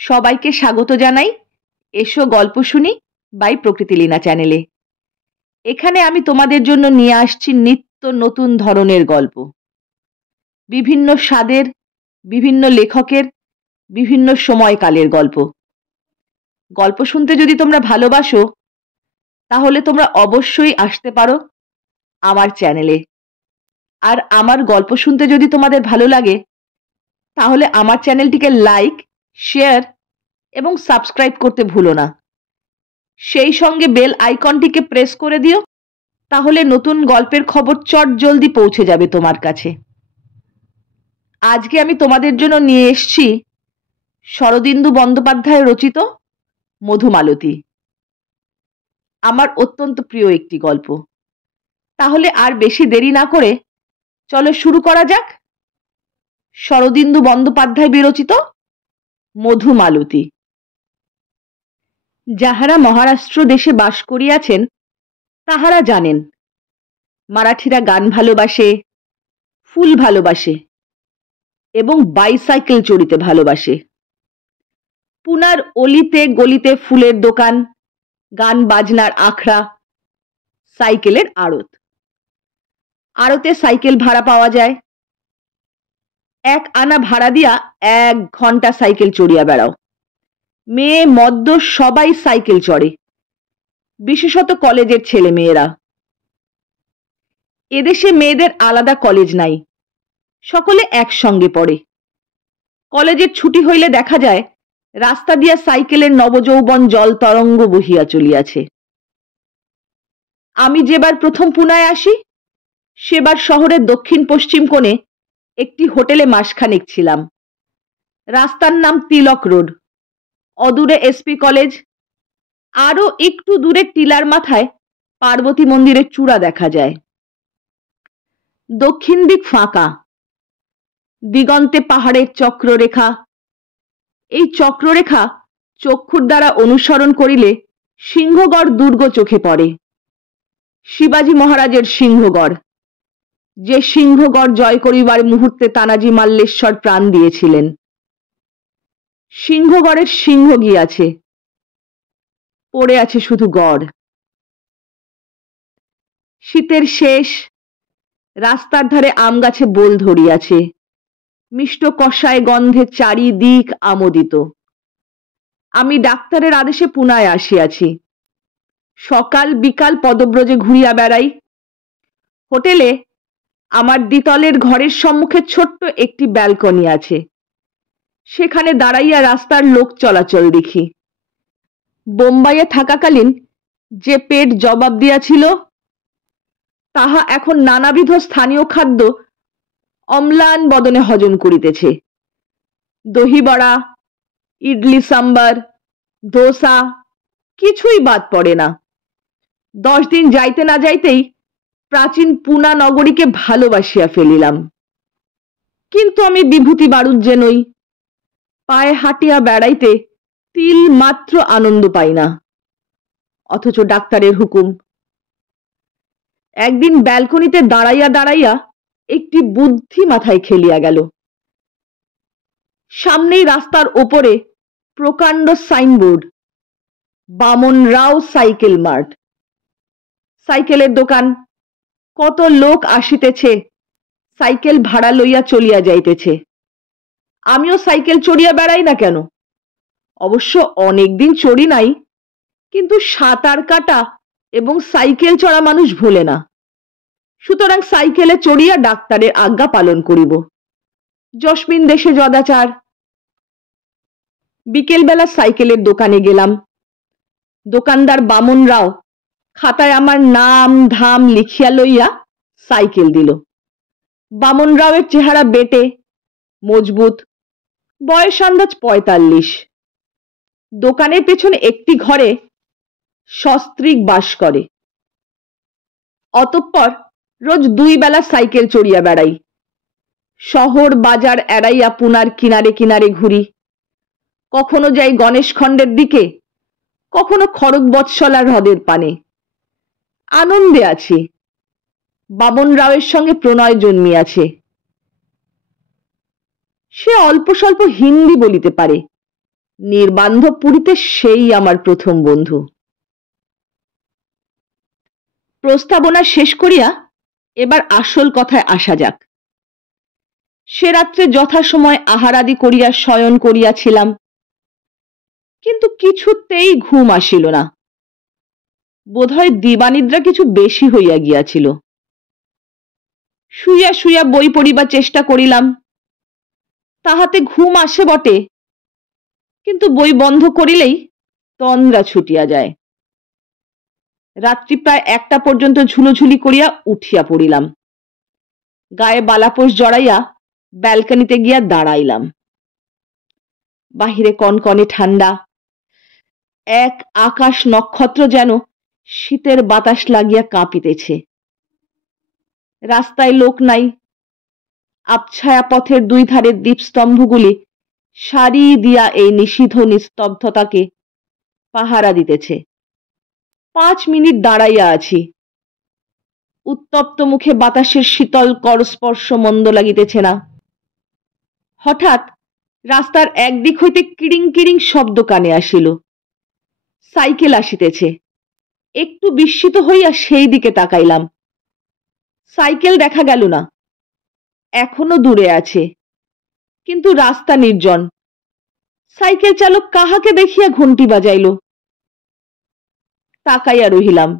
সবাইকে স্বাগত জানাই এসো গল্প শুনি বাই প্রকৃতিলীনা চ্যানেলে। এখানে আমি তোমাদের জন্য নিয়ে আসছি নিত্য নতুন ধরনের গল্প, বিভিন্ন স্বাদের, বিভিন্ন লেখকের, বিভিন্ন সময়কালের গল্প। গল্প শুনতে যদি তোমরা ভালোবাসো তাহলে তোমরা অবশ্যই আসতে পারো আমার চ্যানেলে। আর আমার গল্প শুনতে যদি তোমাদের ভালো লাগে তাহলে আমার চ্যানেলটিকে লাইক, শেয়ার এবং সাবস্ক্রাইব করতে ভুলো না। সেই সঙ্গে বেল আইকনটিকে প্রেস করে দিও, তাহলে নতুন গল্পের খবর চটজলদি পৌঁছে যাবে তোমার কাছে। আজকে আমি তোমাদের জন্য নিয়ে এসেছি শরদিন্দু বন্দ্যোপাধ্যায় রচিত মধুমালতী। আমার অত্যন্ত প্রিয় একটি গল্প। তাহলে আর বেশি দেরি না করে চলো শুরু করা যাক শরদিন্দু বন্দ্যোপাধ্যায় বিরচিত মধুমালতী। যাহারা মহারাষ্ট্র দেশে বাস করিয়াছেন তাহারা জানেন মারাঠিরা গান ভালোবাসে, ফুল ভালোবাসে এবং বাইসাইকেল চড়িতে ভালোবাসে। পুনার অলিতে গলিতে ফুলের দোকান, গান বাজনার আখড়া, সাইকেলের আড়ত। আড়তে সাইকেল ভাড়া পাওয়া যায়। 1 আনা ভাড়া দিয়া 1 ঘন্টা সাইকেল চড়িয়া বেড়াও। মেয়ে মদ্য সবাই সাইকেল চড়ে, বিশেষত কলেজের ছেলে মেয়েরা। এদেশে মেয়েদের আলাদা কলেজ নাই, সকলে একসঙ্গে পড়ে। কলেজের ছুটি হইলে দেখা যায় রাস্তা দিয়া সাইকেলের নবযৌবন জল তরঙ্গ বহিয়া চলিয়াছে। আমি যেবার প্রথম পুনায় আসি সেবার শহরের দক্ষিণ পশ্চিম কোণে একটি হোটেলে মাসখানেক ছিলাম। রাস্তার নাম তিলক রোড। অদূরে এসপি কলেজ, আরো একটু দূরে টিলার মাথায় পার্বতী মন্দিরের চূড়া দেখা যায়। দক্ষিণ দিক ফাঁকা, দিগন্তে পাহাড়ের চক্ররেখা। এই চক্ররেখা চক্ষুর দ্বারা অনুসরণ করিলে সিংহগড় দুর্গ চোখে পড়ে। শিবাজী মহারাজের সিংহগড়, যে সিংহগড় জয় করিবার মুহূর্তে তানাজি মাল্লেশ্বর প্রাণ দিয়েছিলেন। সিংহগড়ের সিংহ গিয়াছে, পড়ে আছে শুধু গড়। শীতের শেষ, রাস্তার ধারে আম গাছে বোল ধরিয়াছে। মিষ্ট কষায় গন্ধে চারিদিক আমোদিত। আমি ডাক্তারের আদেশে পুনায় আসিয়াছি। সকাল বিকাল পদব্রজে ঘুরিয়া বেড়াই। হোটেলে আমার দ্বিতলের ঘরের সম্মুখে ছোট্ট একটি ব্যালকনি আছে, সেখানে দাঁড়াইয়া রাস্তার লোক চলাচল দেখি। বোম্বাইয়ে থাকাকালীন যে পেট জবাব দিয়াছিল তাহা এখন নানাবিধ স্থানীয় খাদ্য অম্লান বদনে হজম করিতেছে। দহিবড়া, ইডলি সাম্বার, ধোসা, কিছুই বাদ পড়ে না। 10 দিন যাইতে না যাইতেই প্রাচীন পুনা নগরীকে ভালোবাসিয়া ফেলিলাম। কিন্তু আমি বিভূতি বাড়ুজ্যে যে নই, পায়ে হাঁটিয়া বেড়াইতে তিল মাত্র আনন্দ পাই না। অথচ ডাক্তারের হুকুম। একদিন ব্যালকনিতে দাঁড়াইয়া দাঁড়াইয়া একটি বুদ্ধি মাথায় খেলিয়া গেল। সামনেই রাস্তার ওপরে প্রকাণ্ড সাইনবোর্ড, বামন রাও সাইকেল মার্ট। সাইকেলের দোকান, কত লোক আসিতেছে, সাইকেল ভাড়া লইয়া চলিয়া যাইতেছে। আমিও সাইকেল চড়িয়া বেড়াই না কেন? অবশ্য অনেকদিন চড়ি নাই, কিন্তু সাঁতার কাটা এবং সাইকেল চড়া মানুষ ভোলে না। সুতরাং সাইকেলে চড়িয়া ডাক্তারের আজ্ঞা পালন করিব। জসমিন দেশে যদাচার। বিকেলবেলা সাইকেলের দোকানে গেলাম। দোকানদার বামন রাও খাতায় আমার নাম ধাম লিখিয়া লইয়া সাইকেল দিল। বামন রাওয়ের চেহারা বেটে, মজবুত, বয়স আন্দাজ 45। দোকানের পেছনে একটি ঘরে সস্ত্রীক বাস করে। অতঃপর রোজ 2 বেলা সাইকেল চড়িয়া বেড়াই। শহর বাজার এড়াইয়া পুনার কিনারে কিনারে ঘুরি। কখনো যাই গণেশ খণ্ডের দিকে, কখনো খড়গবৎসলা হ্রদের পানে। আনন্দে আছি। বামন রাওয়ের সঙ্গে প্রণয় জন্মিয়াছে। সে অল্প স্বল্প হিন্দি বলিতে পারে, নির্বান্ধব পুরীতে সেই আমার প্রথম বন্ধু। প্রস্তাবনা শেষ করিয়া এবার আসল কথায় আসা যাক। সে রাত্রে যথাসময় আহারাদি করিয়া শয়ন করিয়াছিলাম, কিন্তু কিছুতেই ঘুম আসিল না। বোধহয় দিবানিদ্রা কিছু বেশি হইয়া গিয়াছিল। শুইয়া শুইয়া বই পড়িবার চেষ্টা করিলাম, তাহাতে ঘুম আসে বটে, কিন্তু বই বন্ধ করিলেই তন্দ্রা ছুটিয়া যায়। রাত্রি প্রায় 1টা পর্যন্ত ঝুলোঝুলি করিয়া উঠিয়া পড়িলাম। গায়ে বালাপোষ জড়াইয়া ব্যালকনিতে গিয়া দাঁড়াইলাম। বাহিরে কনকনে ঠান্ডা, এক আকাশ নক্ষত্র যেন শীতের বাতাস লাগিয়া কাঁপিতেছে। রাস্তায় লোক নাই, আবছায়া পথের 2 ধারের দীপস্তম্ভগুলি সারি দিয়া এই নিষিদ্ধ নিস্তব্ধতাকে পাহারা দিতেছে। 5 মিনিট দাঁড়াইয়া আছি। উত্তপ্ত মুখে বাতাসের শীতল করস্পর্শ মন্দ লাগিতেছে না। হঠাৎ রাস্তার একদিক হইতে কিড়িং কিড়িং শব্দ কানে আসিল। সাইকেল আসিতেছে। একটু বিস্মিত হইয়া সেই দিকে তাকাইলাম। সাইকেল দেখা গেল না। এখনো দূরে আছে, কিন্তু রাস্তা নির্জন। সাইকেল চালক কাহাকে দেখিয়া ঘন্টি বাজাইল। তাকাইয়া রহিলাম।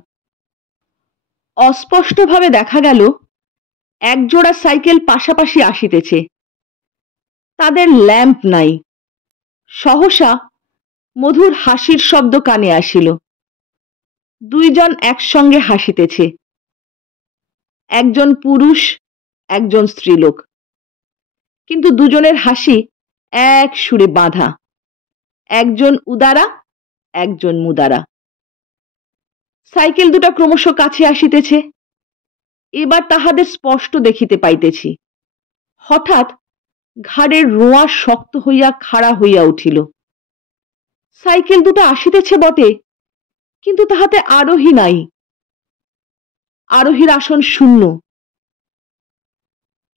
অস্পষ্টভাবে দেখা গেল একজোড়া সাইকেল পাশাপাশি আসিতেছে। তাদের ল্যাম্প নাই। সহসা মধুর হাসির শব্দ কানে আসিল। 2 জন একসঙ্গে হাসিতেছে। একজন পুরুষ, একজন স্ত্রীলোক, কিন্তু দুজনের হাসি এক সুরে বাঁধা। একজন উদারা, একজন মুদারা। সাইকেল দুটা ক্রমশ কাছে আসিতেছে। এবার তাহাদের স্পষ্ট দেখিতে পাইতেছি। হঠাৎ ঘাড়ের রোঁয়া শক্ত হইয়া খাড়া হইয়া উঠিল। সাইকেল দুটা আসিতেছে বটে, কিন্তু তাহাতে আরোহী নাই। আরোহীর আসন শূন্য।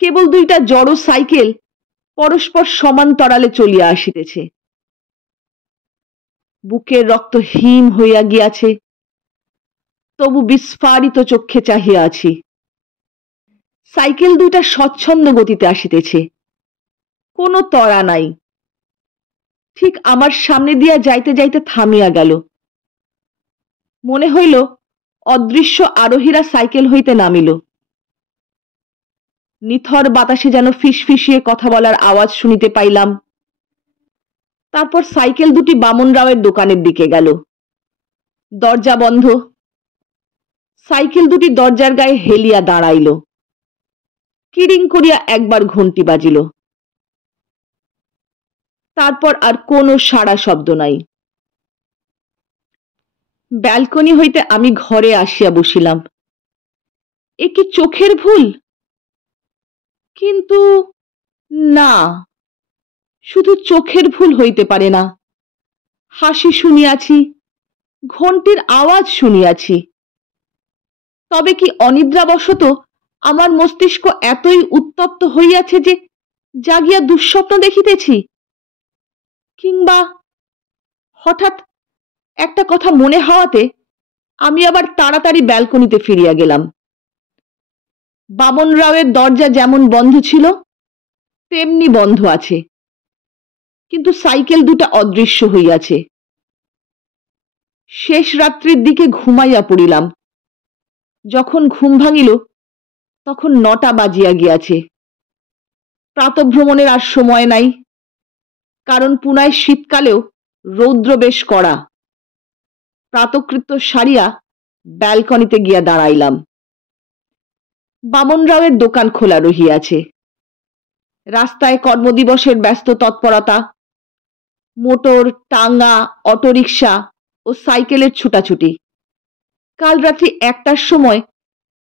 কেবল 2টা জড় সাইকেল পরস্পর সমান্তরালে চলিয়া আসিতেছে। বুকের রক্ত হিম হইয়া গিয়াছে, তবু বিস্ফারিত চক্ষে চাহিয়া আছি। সাইকেল 2টা স্বচ্ছন্দ গতিতে আসিতেছে। কোনো তড়া নাই। ঠিক আমার সামনে দিয়া যাইতে যাইতে থামিয়া গেল। মনে হইল অদৃশ্য আরোহীরা সাইকেল হইতে নামিল। নিথর বাতাসে যেন ফিসফিসিয়ে কথা বলার আওয়াজ শুনিতে পাইলাম। তারপর সাইকেল দুটি বামন রাওয়ের দোকানের দিকে গেল। দরজা বন্ধ। সাইকেল দুটি দরজার গায়ে হেলিয়া দাঁড়াইল। কিড়িং করিয়া একবার ঘন্টি বাজিল। তারপর আর কোনো সাড়া শব্দ নাই। ব্যালকনি হইতে আমি ঘরে আসিয়া বসিলাম। এ কি চোখের ভুল? কিন্তু না, শুধু চোখের ভুল হইতে পারে না। হাসি শুনিয়াছি, ঘন্টির আওয়াজ শুনিয়াছি। তবে কি অনিদ্রাবশত আমার মস্তিষ্ক এতই উত্তপ্ত হইয়াছে যে জাগিয়া দুঃস্বপ্ন দেখিতেছি? কিংবা হঠাৎ একটা কথা মনে হওয়াতে আমি আবার তাড়াতাড়ি ব্যালকনিতে ফিরিয়া গেলাম। বামন রাওয়ের দরজা যেমন বন্ধ ছিল তেমনি বন্ধ আছে, কিন্তু সাইকেল দুটা অদৃশ্য হইয়াছে। শেষ রাত্রির দিকে ঘুমাইয়া পড়িলাম। যখন ঘুম ভাঙিল তখন 9টা বাজিয়া গিয়াছে। প্রাতঃভ্রমণের আর সময় নাই, কারণ পুনায় শীতকালেও রৌদ্র বেশ কড়া। প্রাতকৃত্য সারিয়া ব্যালকনিতে গিয়া দাঁড়াইলাম। বামন রাওয়ের দোকান খোলা রহিয়াছে। রাস্তায় কর্মদিবসের ব্যস্ত তৎপরতা, মোটর, টাঙ্গা, অটোরিকশা ও সাইকেলের ছুটাছুটি। কাল রাত্রি 1টার সময়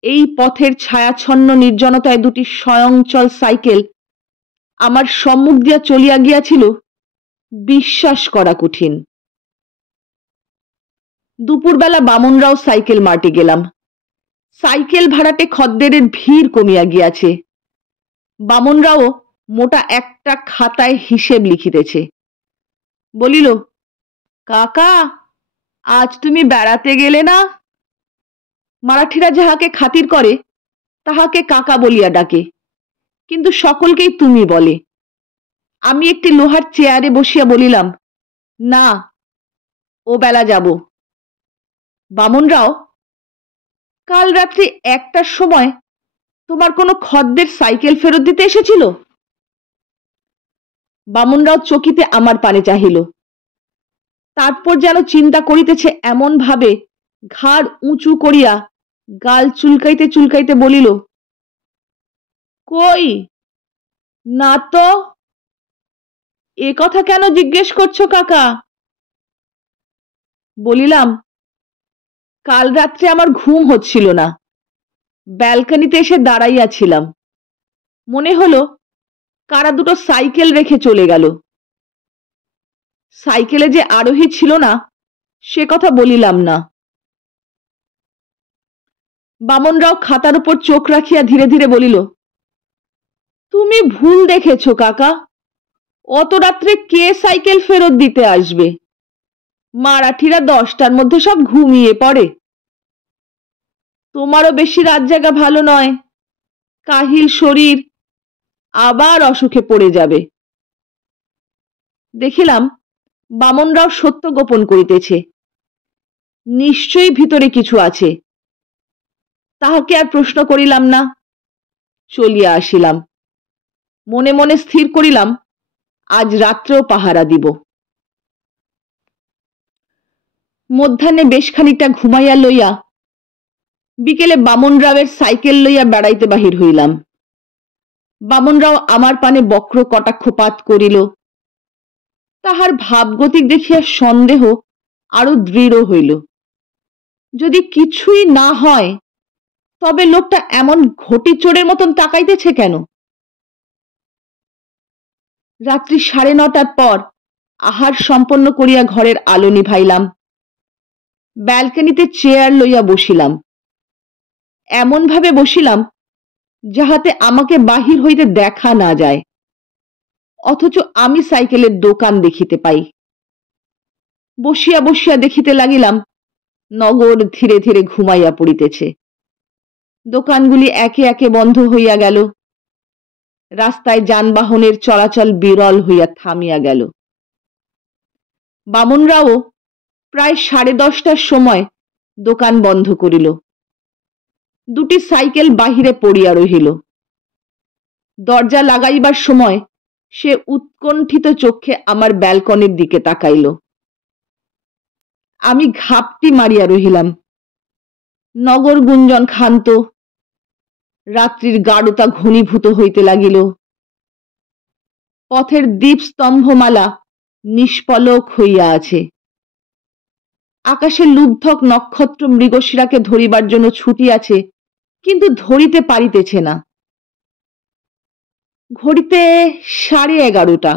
এই পথের ছায়াচ্ছন্ন নির্জনতায় 2টি স্বয়ংচল সাইকেল আমার সম্মুখ দিয়া চলিয়া গিয়াছিল, বিশ্বাস করা কঠিন। দুপুরবেলা বামন রাও সাইকেল মার্টে গেলাম। সাইকেল ভাড়াটে খদ্দেরের ভিড় কমিয়া গিয়াছে। বামন রাও মোটা একটা খাতায় হিসেব লিখিতেছে। বলিল, কাকা, আজ তুমি বেড়াতে গেলে না? মারাঠিরা যাহাকে খাতির করে তাহাকে কাকা বলিয়া ডাকে, কিন্তু সকলকেই তুমি বলে। আমি একটি লোহার চেয়ারে বসিয়া বলিলাম, না, ও বেলা যাব। বামনরাও, কাল রাত্রি 1টার সময় তোমার কোনো খদ্দের সাইকেল ফেরত দিতে এসেছিল? বামনরাও চকিতে আমার পানে চাহিল, তারপর যেন চিন্তা করিতেছে এমন ভাবে ঘাড় উঁচু করিয়া গাল চুলকাইতে চুলকাইতে বলিল, কই, না তো। এ কথা কেন জিজ্ঞেস করছো কাকা? বলিলাম, কাল রাত্রে আমার ঘুম হচ্ছিল না, ব্যালকনিতে এসে দাঁড়াইয়াছিলাম, মনে হলো কারা দুটো সাইকেল রেখে চলে গেল। সাইকেলে যে আরোহী ছিল না সে কথা বলিলাম না। বামনরাও খাতার উপর চোখ রাখিয়া ধীরে ধীরে বলিল, তুমি ভুল দেখেছো কাকা, অত রাত্রে কে সাইকেল ফেরত দিতে আসবে? মারাঠিরা 10টার মধ্যে সব ঘুমিয়ে পড়ে। তোমারও বেশি রাত জাগা ভালো নয়, কাহিল শরীর, আবার অসুখে পড়ে যাবে। দেখিলাম বামনরাও সত্য গোপন করিতেছে, নিশ্চয়ই ভিতরে কিছু আছে। তাহাকে আর প্রশ্ন করিলাম না, চলিয়া আসিলাম। মনে মনে স্থির করিলাম আজ রাত্রেও পাহারা দিব। মধ্যাহ্নে বেশ খানিকটা ঘুমাইয়া লইয়া বিকেলে বামনরাওয়ের সাইকেল লইয়া বেড়াইতে বাহির হইলাম। বামনরাও আমার পানে বক্র কটাক্ষপাত করিল। তাহার ভাবগতিক দেখিয়া সন্দেহ আরো দৃঢ় হইল। যদি কিছুই না হয় তবে লোকটা এমন ঘটি চোরের মতন তাকাইতেছে কেন? রাত্রি 9:30টার পর আহার সম্পন্ন করিয়া ঘরের আলো নিভাইলাম। ব্যালকনিতে চেয়ার লইয়া বসিলাম, এমন ভাবে বসিলাম যাহাতে আমাকে বাহির হইতে দেখা না যায়, অথচ আমি সাইকেলের দোকান দেখিতে পাই। বসিয়া বসিয়া দেখিতে লাগিলাম নগর ধীরে ধীরে ঘুমাইয়া পড়িতেছে। দোকানগুলি একে একে বন্ধ হইয়া গেল। রাস্তায় যানবাহনের চলাচল বিরল হইয়া থামিয়া গেল। বামনরাও প্রায় 10:30টার সময় দোকান বন্ধ করিল। দুটি সাইকেল বাহিরে পড়িয়া রহিল। দরজা লাগাইবার সময় সে উৎকণ্ঠিত চক্ষে আমার ব্যালকনির দিকে তাকাইল। আমি ঘাপটি মারিয়া রহিলাম। নগর গুঞ্জন ক্ষান্ত, রাত্রির গাঢ়তা ঘনীভূত হইতে লাগিল। পথের দীপস্তম্ভমালা নিষ্পলক হইয়া আছে। আকাশে লুব্ধক নক্ষত্র মৃগশিরাকে ধরিবার জন্য ছুটিয়াছে, কিন্তু ধরিতে পারিতেছে না। ঘড়িতে 11:30।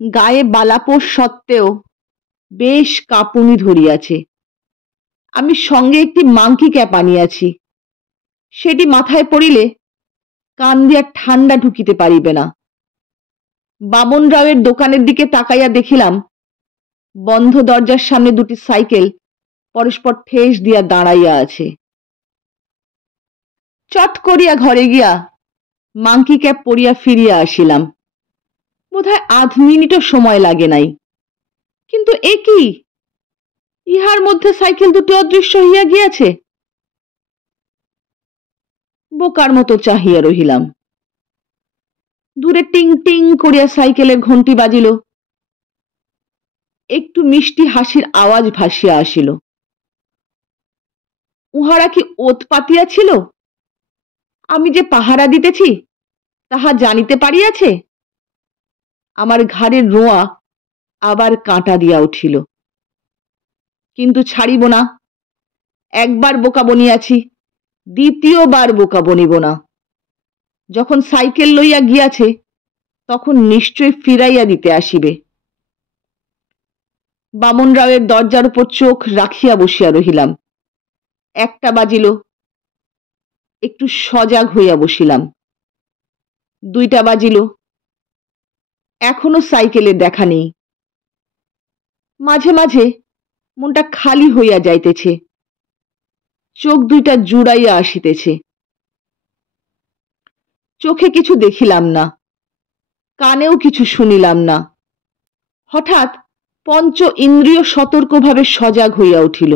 গায়ে বালাপোষ সত্ত্বেও বেশ কাঁপুনি ধরিয়াছে। আমি সঙ্গে একটি মাংকি ক্যাপ আনিয়াছি, সেটি মাথায় পড়িলে কান দিয়া ঠান্ডা ঢুকিতে পারিবে না। বামনরাওয়ের দোকানের দিকে তাকাইয়া দেখিলাম বন্ধ দরজার সামনে দুটি সাইকেল পরস্পর ঠেস দিয়া দাঁড়াইয়া আছে। চট করিয়া ঘরে গিয়া মাংকি ক্যাপ পরিয়া ফিরিয়া আসিলাম। বোধহয় 1/2 মিনিটও সময় লাগে নাই। কিন্তু এ কি, ইহার মধ্যে সাইকেল দুটি অদৃশ্য হইয়া গিয়াছে। বোকার মতো চাহিয়া রহিলাম। দূরে টিং টিং করিয়া সাইকেলের ঘন্টি বাজিল। একটু মিষ্টি হাসির আওয়াজ ভাসিয়া আসিল। উহারা কি ওত পাতিয়াছিল? আমি যে পাহারা দিতেছি তাহা জানিতে পারিয়াছে? আমার ঘাড়ের রোঁয়া আবার কাঁটা দিয়া উঠিল। কিন্তু ছাড়িব না। একবার বোকা বনিয়াছি, দ্বিতীয়বার বোকা বনিব না। যখন সাইকেল লইয়া গিয়াছে তখন নিশ্চয় ফিরাইয়া দিতে আসিবে। বামনরাওয়ের দরজার উপর চোখ রাখিয়া বসিয়া রহিলাম। 1টা বাজিল। একটু সজাগ হইয়া বসিলাম। 2টা বাজিল। এখনো সাইকেলের দেখা নেই। মাঝে মাঝে মনটা খালি হইয়া যাইতেছে, চোখ দুইটা জুড়াইয়া আসিতেছে। চোখে কিছু দেখিলাম না, কানেও কিছু শুনিলাম না। হঠাৎ পঞ্চ ইন্দ্রিয় সতর্কভাবে সজাগ হইয়া উঠিল।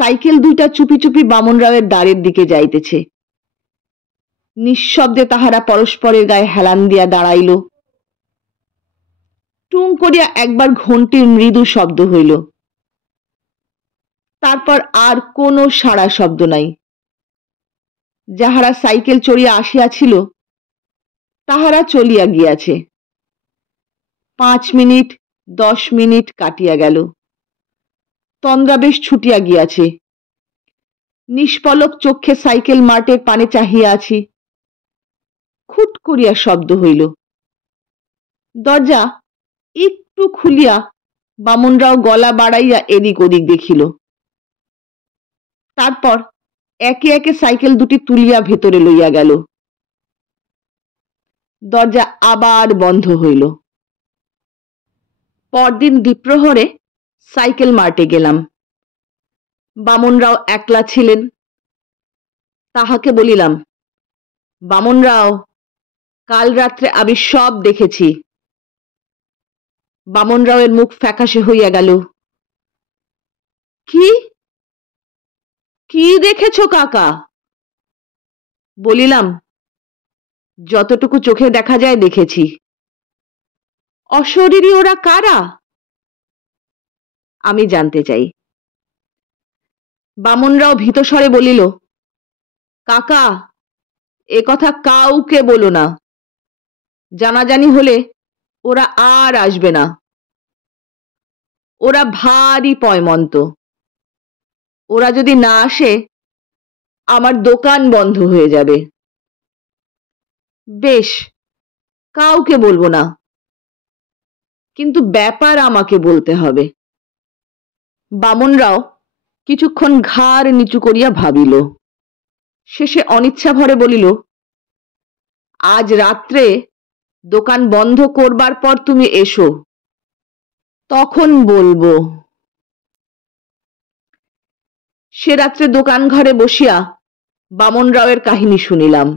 সাইকেল দুইটা চুপি চুপি বামন রাওয়ের দ্বারের দিকে যাইতেছে। নিঃশব্দে তাহারা পরস্পরের গায়ে হেলান দিয়া দাঁড়াইল। টুং করিয়া একবার ঘণ্টির মৃদু শব্দ হইল। তারপর আর কোনো সাড়া শব্দ নাই। যাহারা সাইকেল চড়িয়া আসিয়াছিল তাহারা চলিয়া গিয়াছে। 5 মিনিট 10 মিনিট কাটিয়া গেল। তন্দ্রা বেশ ছুটিয়া গিয়াছে। নিষ্পলক চক্ষে সাইকেল মার্টের পানে চাহিয়া আছি। খুট করিয়া শব্দ হইল। দরজা একটু খুলিয়া বামনরাও গলা বাড়াইয়া এদিক ওদিক দেখিল। তারপর একে একে সাইকেল দুটি তুলিয়া ভেতরে লইয়া গেল। দরজা আবার বন্ধ হইল। পরদিন দ্বিপ্রহরে সাইকেল মার্টে গেলাম। বামনরাও একলা ছিলেন। তাহাকে বলিলাম, বামনরাও, কাল রাত্রে আমি সব দেখেছি। বামনরাওয়ের মুখ ফ্যাকাশে হইয়া গেল। কি কি দেখেছ কাকা? বলিলাম, যতটুকু চোখে দেখা যায় দেখেছি। অশরীরী ওরা কারা? আমি জানতে চাই। বামনরাও ভীতস্বরে বলিল, কাকা, এ কথা কাউকে বলো না। জানাজানি হলে ওরা আর আসবে না। ওরা ভারী পয়মন্ত। ওরা যদি না আসে আমার দোকান বন্ধ হয়ে যাবে। বেশ, কাউকে বলবো না, কিন্তু ব্যাপার আমাকে বলতে হবে। বামনরাও কিছুক্ষণ ঘাড় নিচু করিয়া ভাবিল। শেষে অনিচ্ছা ভরে বলিল, আজ রাত্রে দোকান বন্ধ করবার পর তুমি এসো, তখন বলবো। সে রাত্রে দোকান ঘরে বসিয়া বামনরাওয়ের কাহিনী শুনিলাম।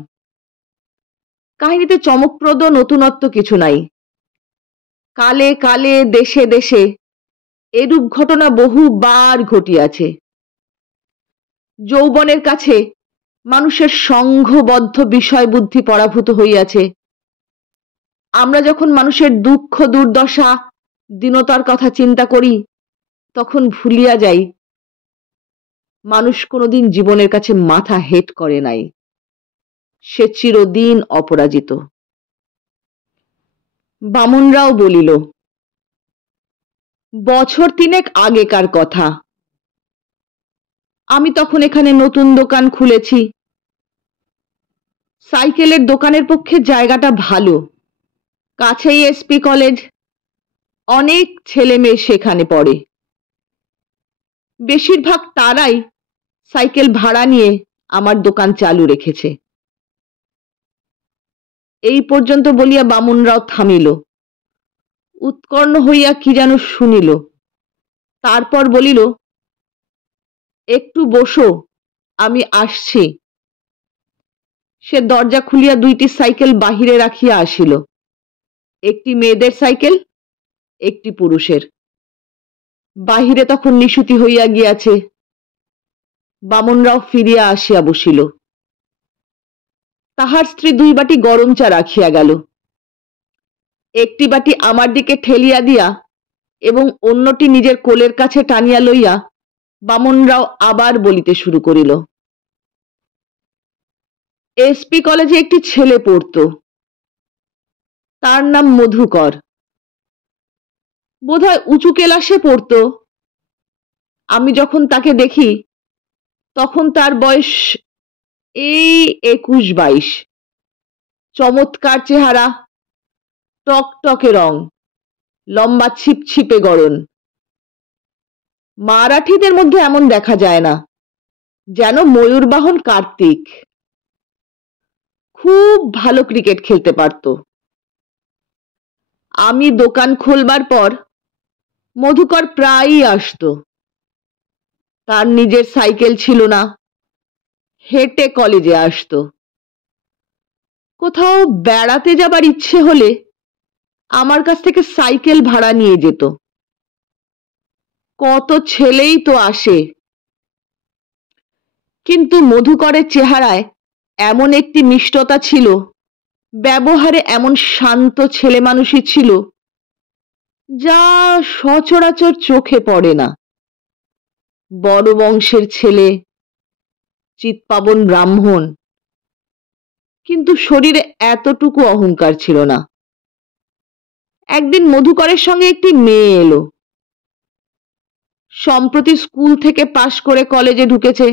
কাহিনীতে চমকপ্রদ নতুনত্ব কিছু নাই। কালে কালে দেশে দেশে এরূপ ঘটনা বহুবার ঘটিয়াছে। যৌবনের কাছে মানুষের সংঘবদ্ধ বিষয় বুদ্ধি পরাভূত হইয়াছে। আমরা যখন মানুষের দুঃখ দুর্দশা দীনতার কথা চিন্তা করি তখন ভুলিয়া যাই মানুষ কোনোদিন জীবনের কাছে মাথা হেট করে নাই। সে চিরদিন অপরাজিত। বামনরাও বলিল, বছর 3 আগেকার কথা। আমি তখন এখানে নতুন দোকান খুলেছি। সাইকেলের দোকানের পক্ষে জায়গাটা ভালো, কাছেই এসপি কলেজ। অনেক ছেলে মেয়ে সেখানে পড়ে। বেশিরভাগ তারাই সাইকেল ভাড়া নিয়ে আমার দোকান চালু রেখেছে। এই পর্যন্ত বলিয়া বামনরাও থামিল। উৎকর্ণ হইয়া কি যেন শুনিল। তারপর বলিল, একটু বসো, আমি আসছি। সে দরজা খুলিয়া 2টি সাইকেল বাহিরে রাখিয়া আসিল। একটি মেয়েদের সাইকেল, একটি পুরুষের। বাহিরে তখন নিশুতি হইয়া গিয়াছে। বামনরাও ফিরিয়া আসিয়া বসিল। তাহার স্ত্রী 2 বাটি গরম চা রাখিয়া গেল। একটি বাটি আমার দিকে ঠেলিয়া দিয়া এবং অন্যটি নিজের কোলের কাছে টানিয়া লইয়া বামনরাও আবার বলিতে শুরু করিল। এসপি কলেজে একটি ছেলে পড়ত। তার নাম মধুকর। বোধহয় উঁচু ক্লাসে পড়ত। আমি যখন তাকে দেখি তখন তার বয়স এই 21-22। চমৎকার চেহারা, টকটকে রং, লম্বা ছিপছিপে গড়ন। মারাঠিদের মধ্যে এমন দেখা যায় না, যেন ময়ূরবাহন কার্তিক। খুব ভালো ক্রিকেট খেলতে পারত। আমি দোকান খোলবার পর মধুকর প্রায়ই আসতো। তার নিজের সাইকেল ছিল না, হেঁটে কলেজে আসতো। কোথাও বেড়াতে যাবার ইচ্ছে হলে আমার কাছ থেকে সাইকেল ভাড়া নিয়ে যেত। কত ছেলেই তো আসে, কিন্তু মধুকরের চেহারায় এমন একটি মিষ্টতা ছিল, ব্যবহারে এমন শান্ত ছেলে মানুষই ছিল, যা সচরাচর চোখে পড়ে না। বড় বংশের ছেলে, চিৎপাবন ব্রাহ্মণ, কিন্তু শরীরে এতটুকু অহংকার ছিল না। একদিন মধুকরের সঙ্গে একটি মেয়ে এলো। সম্প্রতি স্কুল থেকে পাশ করে কলেজে ঢুকেছে।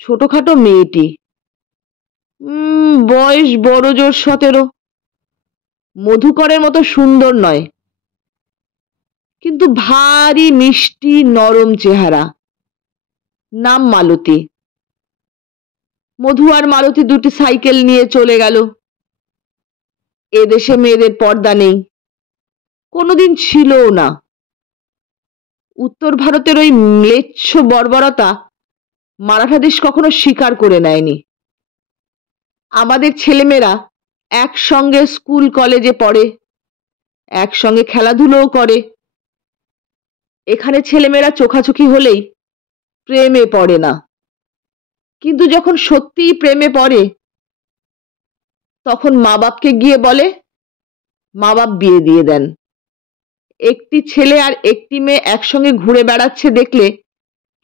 ছোটখাটো মেয়েটি, বয়স বড় জোর 17। মধুকরের মতো সুন্দর নয়, কিন্তু ভারী মিষ্টি নরম চেহারা। নাম মালতী। মধু আর মালতী দুটি সাইকেল নিয়ে চলে গেল। এদেশে মেয়েদের পর্দা নেই, কোনোদিন ছিলও না। উত্তর ভারতের ওই ম্লেচ্ছ বর্বরতা মারাঠা দেশ কখনো স্বীকার করে নেয়নি। আমাদের ছেলেমেয়েরা একসঙ্গে স্কুল কলেজে পড়ে, একসঙ্গে খেলাধুলোও করে। এখানে ছেলেমেয়েরা চোখাচোখি হলেই প্রেমে পড়ে না, কিন্তু যখন সত্যিই প্রেমে পড়ে তখন মা বাপকে গিয়ে বলে, মা বাপ বিয়ে দিয়ে দেন। একটি ছেলে আর একটি মেয়ে একসঙ্গে ঘুরে বেড়াচ্ছে দেখলে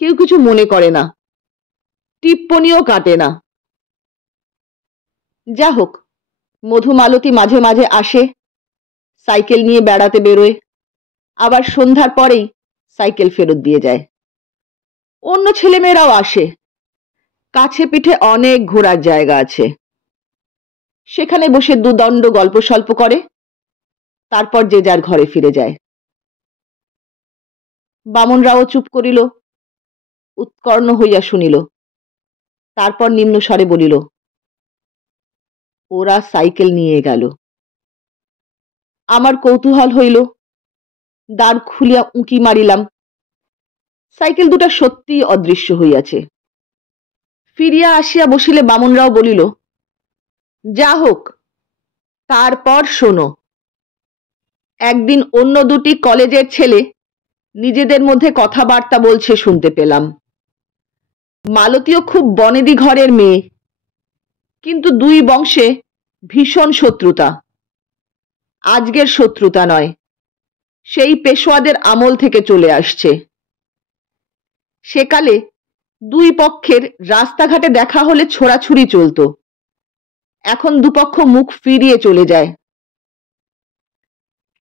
কেউ কিছু মনে করে না, টিপ্পনিও কাটে না। যা হোক, মধু মালতী মাঝে মাঝে আসে, সাইকেল নিয়ে বেড়াতে বেরোয়, আবার সন্ধ্যার পরেই সাইকেল ফেরত দিয়ে যায়। অন্য ছেলেমেয়েরাও আসে। কাছে পিঠে অনেক ঘোরার জায়গা আছে, সেখানে বসে দুদণ্ড গল্প স্বল্প করে, তারপর যে যার ঘরে ফিরে যায়। বামনরাও চুপ করিল, উৎকর্ণ হইয়া শুনিল। তারপর নিম্ন স্বরে বলিল, ওরা সাইকেল নিয়ে গেল। আমার কৌতূহল হইল, দ্বার খুলিয়া উঁকি মারিলাম। সাইকেল দুটা সত্যিই অদৃশ্য হইয়াছে। ফিরিয়া আসিয়া বসিলে বামনরাও বলিল, যা হোক, তারপর শোনো। একদিন অন্য দুটি কলেজের ছেলে নিজেদের মধ্যে কথাবার্তা বলছে শুনতে পেলাম। মালতীও খুব বনেদি ঘরের মেয়ে, কিন্তু দুই বংশে ভীষণ শত্রুতা। আজকের শত্রুতা নয়, সেই পেশোয়াদের আমল থেকে চলে আসছে। সেকালে দুই পক্ষের রাস্তাঘাটে দেখা হলে ছোড়াছুড়ি চলত, এখন দুপক্ষ মুখ ফিরিয়ে চলে যায়।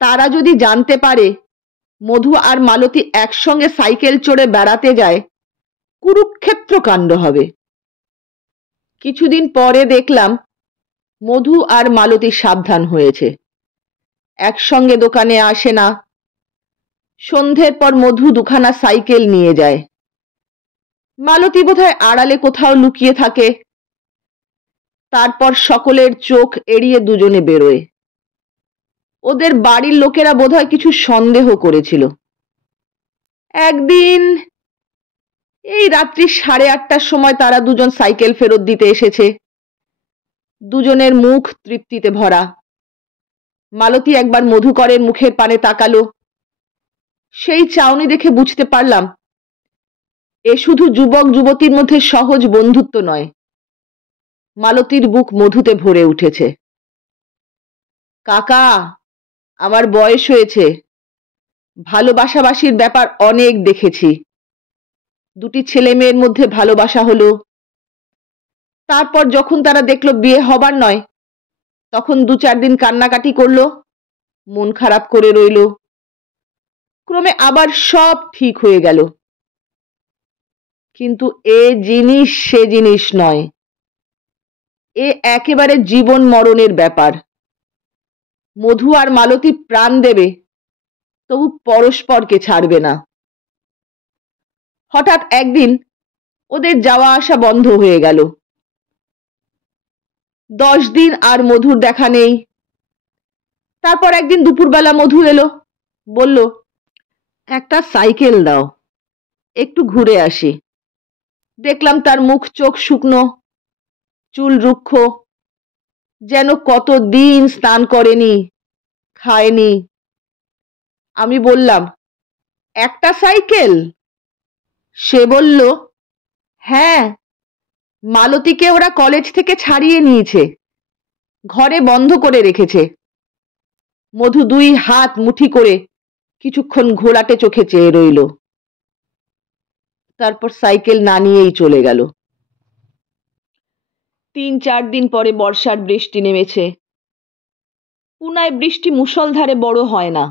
তারা যদি জানতে পারে মধু আর মালতী একসঙ্গে সাইকেল চড়ে বেড়াতে যায়, কুরুক্ষেত্র কাণ্ড হবে। কিছুদিন পরে দেখলাম মধু আর মালতী সাবধান হয়েছে, একসঙ্গে দোকানে আসে না। সন্ধ্যের পর মধু দুখানা সাইকেল নিয়ে যায়, মালতী বোধহয় আড়ালে কোথাও লুকিয়ে থাকে। তারপর সকলের চোখ এড়িয়ে দুজনে বেরোয়। ওদের বাড়ির লোকেরা বোধহয় কিছু সন্দেহ করেছিল। একদিন এই রাত্রি 8:30টার সময় তারা দুজন সাইকেল ফেরত দিতে এসেছে। দুজনের মুখ তৃপ্তিতে ভরা। মালতী একবার মধুকরের মুখের পানে তাকালো। সেই চাউনি দেখে বুঝতে পারলাম এ শুধু যুবক যুবতীর মধ্যে সহজ বন্ধুত্ব নয়, মালতীর বুক মধুতে ভরে উঠেছে। কাকা, আমার বয়স হয়েছে, ভালোবাসাবাসির ব্যাপার অনেক দেখেছি। দুটি ছেলে মেয়ের মধ্যে ভালোবাসা হলো, তারপর যখন তারা দেখলো বিয়ে হবার নয়, তখন 2-4 দিন কান্নাকাটি করলো, মন খারাপ করে রইল। ক্রমে আবার সব ঠিক হয়ে গেল। কিন্তু এ জিনিস সে জিনিস নয়, এ একেবারে জীবন মরণের ব্যাপার। মধু আর মালতী প্রাণ দেবে, তবু পরস্পরকে ছাড়বে না। হঠাৎ একদিন ওদের যাওয়া আসা বন্ধ হয়ে গেল। 10 দিন আর মধুর দেখা নেই। তারপর একদিন দুপুরবেলা মধু এলো। বলল, একটা সাইকেল দাও, একটু ঘুরে আসি। দেখলাম তার মুখ চোখ শুকনো, চুল রুক্ষ, যেন কতদিন স্নান করেনি, খায়নি। আমি বললাম, একটা সাইকেল? সে বলল, হ্যাঁ, মালতীকে ওরা কলেজ থেকে ছাড়িয়ে নিয়েছে, ঘরে বন্ধ করে রেখেছে। মধু দুই হাত মুঠি করে কিছুক্ষণ ঘোলাটে চোখে চেয়ে রইল, তারপর সাইকেল না নিয়েই চলে গেল। 3-4 দিন পরে বর্ষার বৃষ্টি নেমেছে। পুনায় বৃষ্টি মুষলধারে বড় হয় না,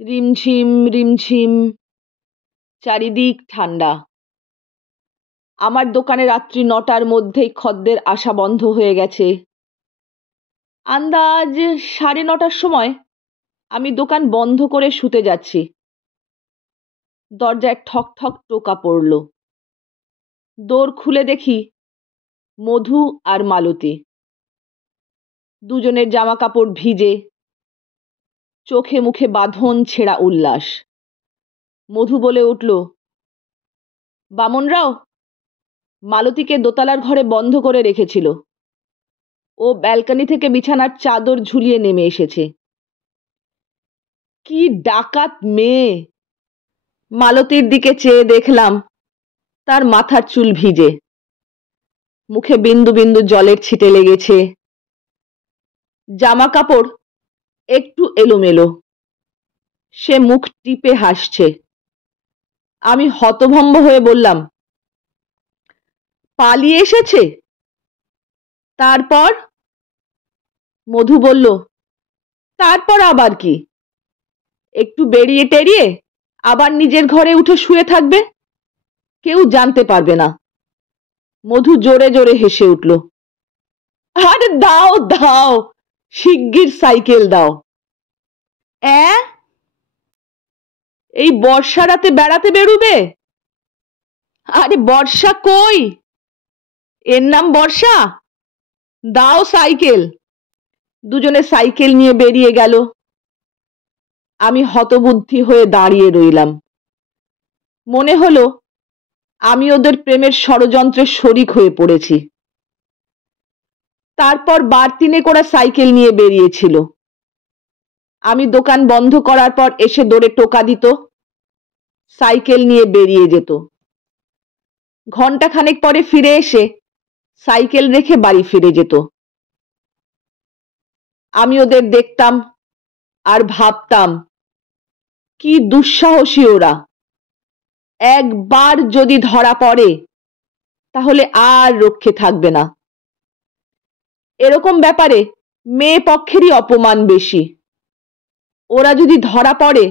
রিমঝিম রিমঝিম, চারিদিক ঠান্ডা। আমার দোকানে রাত্রি 9টার মধ্যেই খদ্দের আসা বন্ধ হয়ে গেছে। আন্দাজ 9:30টার সময় আমি দোকান বন্ধ করে শুতে যাচ্ছি। দরজায় ঠক ঠক টোকা পড়ল। দোর খুলে দেখি মধু আর মালতী। দুজনের জামা কাপড় ভিজে, চোখে মুখে বাঁধন ছেঁড়া উল্লাস। মধু বলে উঠল, বামনরাও, মালতীকে দোতলার ঘরে বন্ধ করে রেখেছিল। ও ব্যালকনি থেকে বিছানার চাদর ঝুলিয়ে নেমে এসেছে। কি ডাকাত মেয়ে! মালতীর দিকে চেয়ে দেখলাম তার মাথার চুল ভিজে, মুখে বিন্দু বিন্দু জলের ছিটে লেগেছে, জামা কাপড় একটু এলোমেলো। সে মুখ টিপে হাসছে। আমি হতভম্ব হয়ে বললাম, পালিয়ে এসেছে? তারপর? মধু বলল, তারপর আবার কি, একটু বেরিয়ে টেরিয়ে আবার নিজের ঘরে উঠে শুয়ে থাকবে, কেউ জানতে পারবে না। মধু জোরে জোরে হেসে উঠল। আরে দাও দাও, শিগগির সাইকেল দাও। এই বর্ষা রাতে বেড়াতে বেরুবে? আরে বর্ষা কই, এর নাম বর্ষা? দাও সাইকেল। দুজনে সাইকেল নিয়ে বেরিয়ে গেল। আমি হতবুদ্ধি হয়ে দাঁড়িয়ে রইলাম। মনে হলো আমি ওদের প্রেমের ষড়যন্ত্রের শরিক হয়ে পড়েছি। তারপর বারতিনেক ওরা সাইকেল নিয়ে বেরিয়েছিল। আমি দোকান বন্ধ করার পর এসে দৌড়ে টোকা দিত, সাইকেল নিয়ে বেরিয়ে যেত। ঘন্টাখানেক পরে ফিরে এসে সাইকেল রেখে বাড়ি ফিরে যেত। আমি ওদের দেখতাম আর ভাবতাম, কি দুঃসাহসী ওরা! একবার যদি ধরা পড়ে তাহলে আর রক্ষে থাকবে না। এরকম ব্যাপারে মেয়ে পক্ষেরই অপমান বেশি। ওরা যদি ধরা পড়ে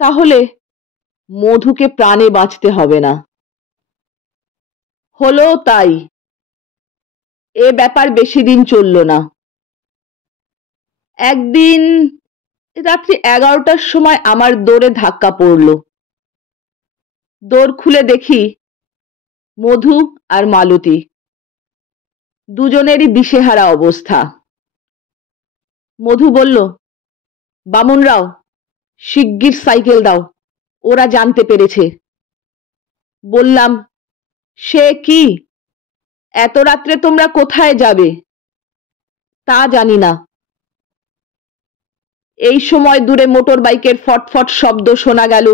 তাহলে মধুকে প্রাণে বাঁচতে হবে না। হলো তাই। এ ব্যাপার বেশি দিন চলল না। একদিন রাত্রি 11টার সময় আমার দোরে ধাক্কা পড়ল। দোর খুলে দেখি মধু আর মালতী, দুজনেরই দিশেহারা অবস্থা। মধু বলল, বামুনরাও, শিগগির সাইকেল দাও, ওরা জানতে পেরেছে। বললাম, সে কি, এত রাত্রে তোমরা কোথায় যাবে? তা জানি না। এই সময় দূরে মোটর বাইকের ফটফট শব্দ শোনা গেল।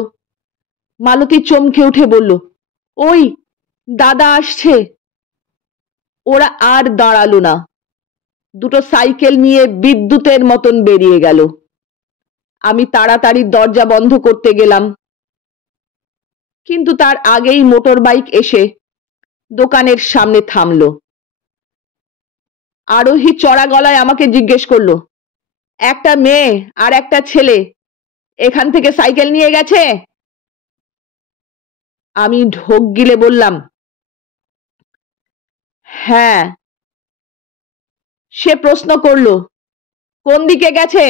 মালতী চমকে উঠে বলল, ওই দাদা আসছে। ওরা আর দাঁড়ালো না, দুটো সাইকেল নিয়ে বিদ্যুতের মতন বেরিয়ে গেল। আমি তাড়াতাড়ি দরজা বন্ধ করতে গেলাম, কিন্তু তার আগেই মোটর বাইক এসে দোকানের সামনে থামল। আরোহী চড়া গলায় আমাকে জিজ্ঞেস করলো, একটা মেয়ে আর একটা ছেলে এখান থেকে সাইকেল নিয়ে গেছে? আমি ঢোক গিলে বললাম, হ্যাঁ। সে প্রশ্ন করলো, কোন দিকে গেছে?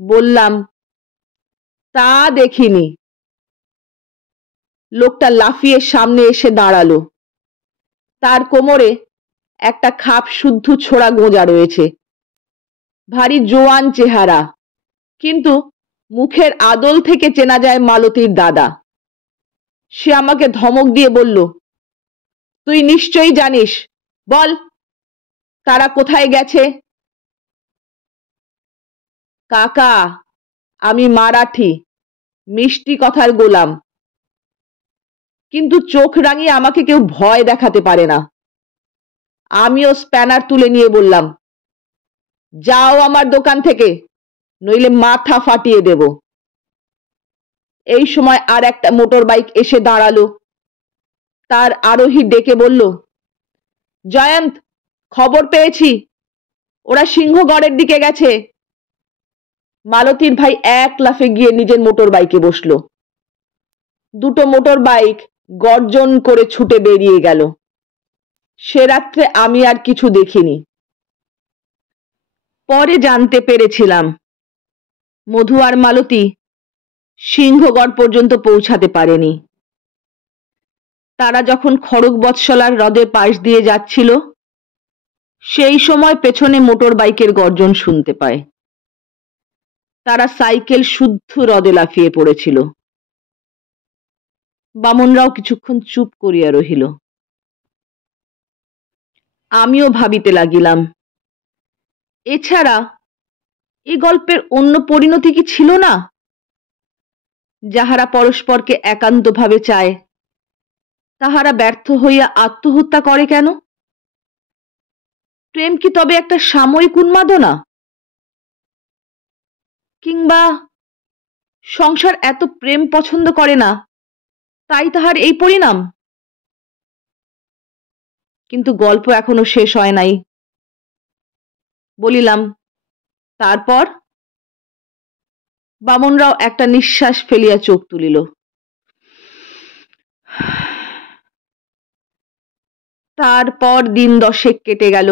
বললাম, তা দেখিনি। লোকটা লাফিয়ে সামনে এসে দাঁড়ালো। তার কোমরে একটা খাপ শুদ্ধ ছোড়া গোঁজা রয়েছে, ভারী জোয়ান চেহারা, কিন্তু মুখের আদল থেকে চেনা যায় মালতীর দাদা। সে আমাকে ধমক দিয়ে বলল, তুই নিশ্চয়ই জানিস, বল তারা কোথায় গেছে? কাকা, আমি মারাঠি, মিষ্টি কথার গোলাম, কিন্তু চোখ রাঙিয়ে আমাকে কেউ ভয় দেখাতে পারে না। আমিও স্প্যানার তুলে নিয়ে বললাম, যাও আমার দোকান থেকে, নইলে মাথা ফাটিয়ে দেব। এই সময় আর একটা মোটর বাইক এসে দাঁড়ালো। তার আরোহী ডেকে বলল, জয়ন্ত, খবর পেয়েছি, ওরা সিংহগড়ের দিকে গেছে। মালতীর ভাই এক লাফে গিয়ে নিজের মোটর বাইকে বসলো। দুটো মোটর বাইক গর্জন করে ছুটে বেরিয়ে গেল। সে রাত্রে আমি আর কিছু দেখিনি। পরে জানতে পেরেছিলাম মধু আর মালতী সিংহগড় পর্যন্ত পৌঁছাতে পারেনি। তারা যখন খড়গবৎসলার হ্রদের পাশ দিয়ে যাচ্ছিল, সেই সময় পেছনে মোটর বাইকের গর্জন শুনতে পায়। তারা সাইকেল শুদ্ধ হ্রদে লাফিয়ে পড়েছিল। বামনরাও কিছুক্ষণ চুপ করিয়া রহিল। আমিও ভাবিতে লাগিলাম, এছাড়া এই গল্পের অন্য পরিণতি কি ছিল না? যাহারা পরস্পরকে একান্তভাবে চায়, তাহারা ব্যর্থ হইয়া আত্মহত্যা করে কেন? প্রেম কি তবে একটা সাময়িক উন্মাদনা? কিংবা সংসার এত প্রেম পছন্দ করে না, তাই তাহার এই পরিণাম? কিন্তু গল্প এখনো শেষ হয় নাই। বলিলাম, তারপর? বামনরাও একটা নিঃশ্বাস ফেলিয়া চোখ তুলিল। তারপর দিন 10 কেটে গেল।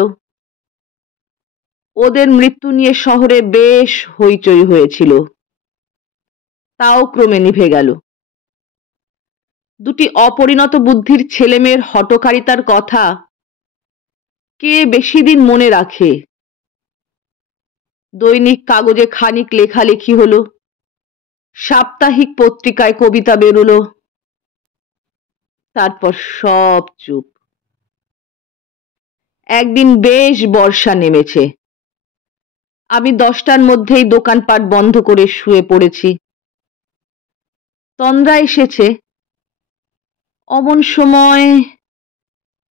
ওদের মৃত্যু নিয়ে শহরে বেশ হইচই হয়েছিল, তাও ক্রমে নিভে গেল। দুটি অপরিণত বুদ্ধির ছেলেমেয়ের হঠকারিতার কথা কে বেশি দিন মনে রাখে? দৈনিক কাগজে খানিক লেখালেখি হলো, সাপ্তাহিক পত্রিকায় কবিতা বেরোলো, তারপর সব চুপ। একদিন বেশ বর্ষা নেমেছে। আমি 10টার মধ্যেই দোকানপাট বন্ধ করে শুয়ে পড়েছি। তন্দ্রা এসেছে। অমন সময়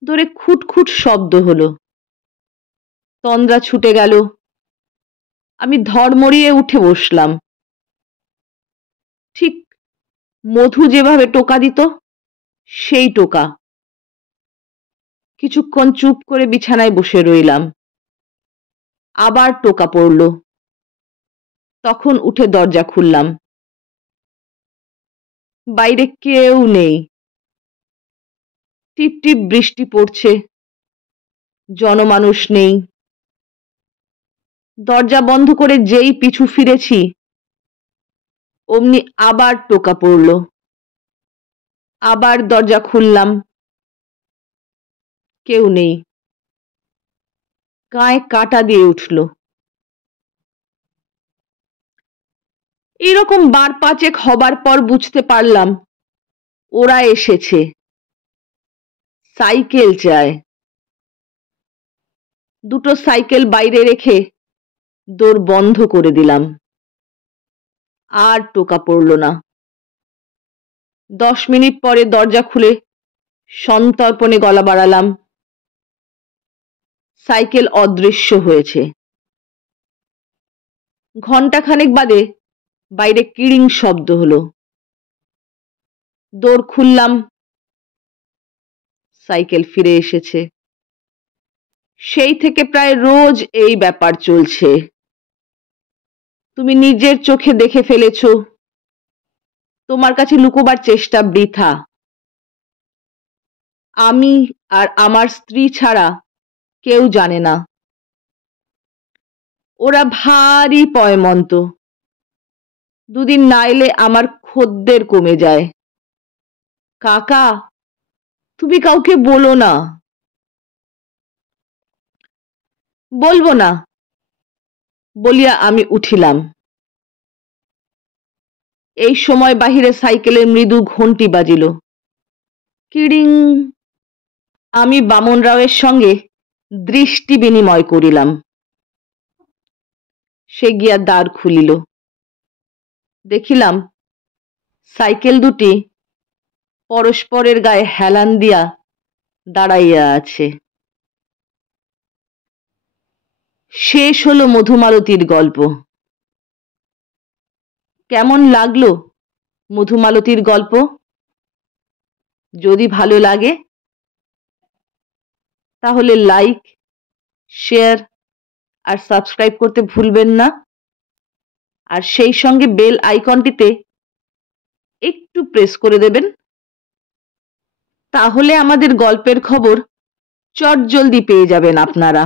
দূরে খুটখুট শব্দ হলো। তন্দ্রা ছুটে গেল। আমি ধড়মড়িয়ে উঠে বসলাম। ঠিক মধু যেভাবে টোকা দিত, সেই টোকা। কিছুক্ষণ চুপ করে বিছানায় বসে রইলাম। আবার টোকা পড়ল। তখন উঠে দরজা খুললাম। বাইরে কেউ নেই। টিপ টিপ বৃষ্টি পড়ছে, জনমানুষ নেই। দরজা বন্ধ করে যেই পিছু ফিরেছি, অমনি আবার টোকা পড়ল। আবার দরজা খুললাম, কেউ নেই। গায়ে কাঁটা দিয়ে উঠল। এরকম বার পাঁচেক হবার পর বুঝতে পারলাম ওরা এসেছে। সাইকেল চায়। দুটো সাইকেল বাইরে রেখে দোর বন্ধ করে দিলাম। আর টোকা পড়ল না। 10 মিনিট পরে দরজা খুলে সন্তর্পণে গলা বাড়ালাম। সাইকেল অদৃশ্য হয়েছে। ঘণ্টাখানেক বাদে বাইরে কিড়িং শব্দ হলো। দোর খুললাম। সাইকেল ফিরে এসেছে। সেই থেকে প্রায় রোজ এই ব্যাপার চলছে। তুমি নিজের চোখে দেখে ফেলেছ। তোমার কাছে লুকোবার চেষ্টা বৃথা। আমি আর আমার স্ত্রী ছাড়া কেউ জানে না। ওরা ভারী পয়মন্ত। দুদিন না এলে আমার খদ্দের কমে যায়। কাকা, তুমি কাউকে বলো না। বলবো না বলিয়া আমি উঠিলাম। এই সময় বাহিরে সাইকেলের মৃদু ঘণ্টি বাজিল। কিড়িং। আমি বামন রাওয়ের সঙ্গে দৃষ্টি বিনিময় করিলাম। সে গিয়া দ্বার খুলিল। দেখিলাম সাইকেল দুটি পরস্পরের গায়ে হেলান দিয়া দাঁড়াইয়া আছে। শেষ হলো মধুমালতীর গল্প। কেমন লাগলো মধুমালতীর গল্প? যদি ভালো লাগে তাহলে লাইক, শেয়ার আর সাবস্ক্রাইব করতে ভুলবেন না। আর সেই সঙ্গে বেল আইকনটিতে একটু প্রেস করে দেবেন, তাহলে আমাদের গল্পের খবর চটজলদি পেয়ে যাবেন আপনারা।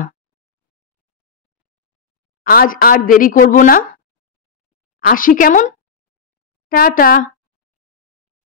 আজ আর দেরি করব না, আসি কেমন? টাটা।